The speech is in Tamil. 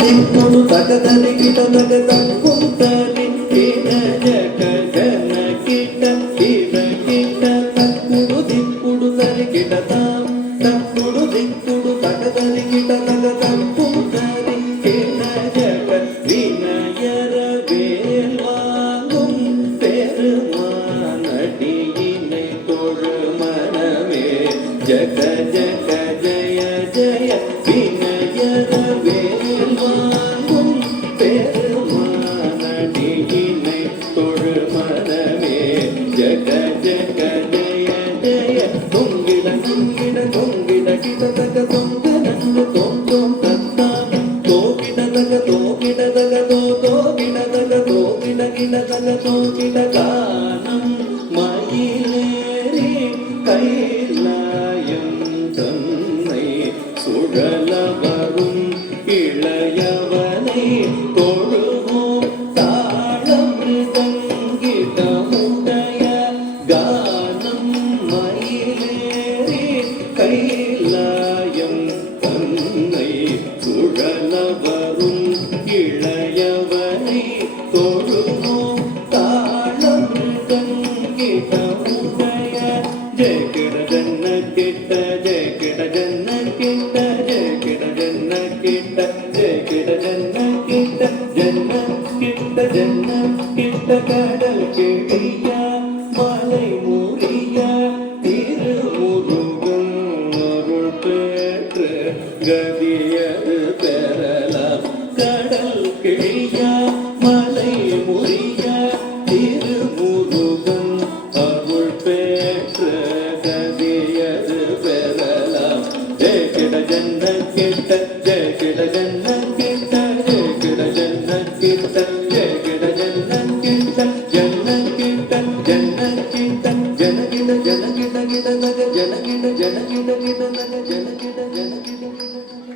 దిక్కుడు తగదని గిట తగ తక్కుంటని కిట జగ జన కిట కిట కిట తక్కుడు దిక్కుడు తరిగిట తాం తక్కుడు దిక్కుడు తగదని గిట తగ తక్కుంటని కిట జగ వినయర வேல்வாங்கும் பெருமானடியினை தொழு மனமே ஜக ஜக ஜய ஜய வினயர வேல்வாங்கும் பெருமானடியினை தொழு மனமே ஜக ஜக ஜய ஜய தொங்கிட தொங்கிட தொங்கிட கிட தக தொங்க நங்கு தோம் தோம் தத்தா தோகிட தக தோகிட தக தோ தோகிட தக தோகிட கிட தக தோகிட கானம் மயிலேறி கைலாயம் தன்னை சுழல வரும் இளையவனை தொழுவோம் தாளமிருதங்கிடமுடைய கானம் மயிலேறி கைலாயம் தன்னை சுழல வரும் இளையவனை தொழுவோம் தாளமிருதங்கிடமுடைய ஜெயகிட ஜன்ன கிட்ட ஜெயகிட ஜன்ன கிட்ட ஜெயகிட ஜன்ன கிட்ட ஜெயகிட ஜன்ன கிட்ட ஜன்ன கிட்ட ஜன்ன கிட்ட கடல் கிழியா மலை மூடியா திருமுருகன் அருள் பெற்று கதியது பெறலாம் கடல் கிழியா மலை முறியா திருமுருகன் அருள் பெற்று கதியது பெறலாம் ஜெயகிட ஜன்ன கிட்ட ஜெயகிட ஜன்ன கிட்ட ஜெயகிட ஜன்ன கிட்ட ஜெயகிட ஜன்ன கிட்ட ஜன்ன கிட்ட ஜன்ன கிட்ட ஜனகிட ஜனகிட கிட தக ஜனகிட ஜனகிட கிட தக ஜனகிட ஜனகிட கிட